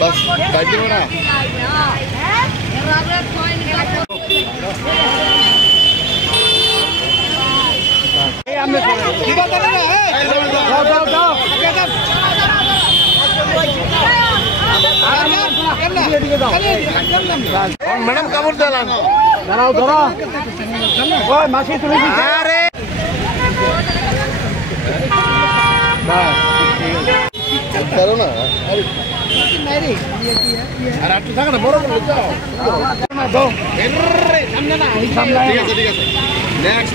बस गाड़ी में ना मैडम कामड़ दालान दाঁড়াও ধরো ওই মাসি তুমি আরে বাস ধরো না আরে মেরি আর একটু থাক না বড় করে যাও না দাও এরে সামনে না ঠিক আছে নেক্সট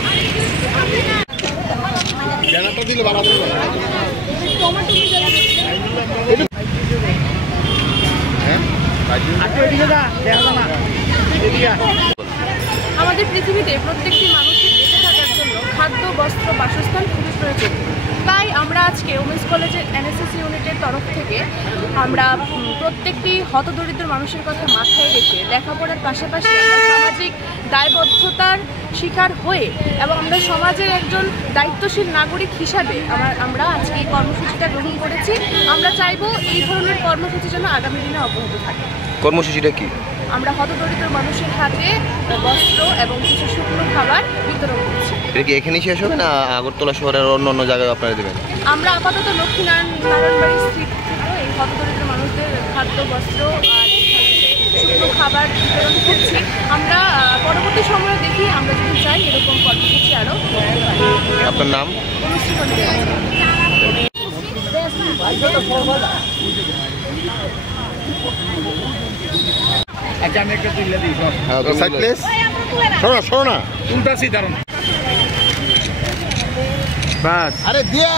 জায়গাটা দিলে বাড়া দেবে টমেটো কি জায়গা হ্যাঁ আচ্ছা এদিকে যা দেখা না এদিকে আমাদের পৃথিবীতে প্রত্যেকটি মানুষের বেঁচে থাকার জন্য খাদ্য বস্ত্র বাসস্থান খুবই প্রয়োজন। তাই আমরা আজকে উমেন্স কলেজের এনএসএস ইউনিটের তরফ থেকে আমরা প্রত্যেকটি হতদরিদ্র মানুষের কথা মাথায় রেখে লেখাপড়ার পাশাপাশি আমরা সামাজিক দায়বদ্ধতার শিকার হয়ে এবং আমরা সমাজের একজন দায়িত্বশীল নাগরিক হিসাবে আমরা আজকে এই কর্মসূচিটা গ্রহণ করেছি। আমরা চাইবো এই ধরনের কর্মসূচি যেন আগামী দিনে অব্যাহত থাকে। কর্মসূচিটা কি? আমরা হতদরিদ্র মানুষের হাতে বস্ত্র এবং কিছু শুকনো খাবার বিতরণ করছি। এটা কি এখানেই শেষ হবে না আগরতলা শহরের অন্য জায়গায় আপনারা দেবেন? আমরা আপাতত লক্ষ্মীনারায়ণবাড়ি স্থিত এই হতদরিদ্র মানুষদের খাদ্য বস্ত্র আর শুকনো খাবার বিতরণ করছি। আমরা পরবর্তী সময়ে দেখি আমরা যদি চাই এরকম কর্মসূচি আরও। আপনার নাম? अच्छा मैं क्या तुल्ले दी हाँ तो साइड प्लेस छोड़ो ना उल्टा सीधा बस अरे दिया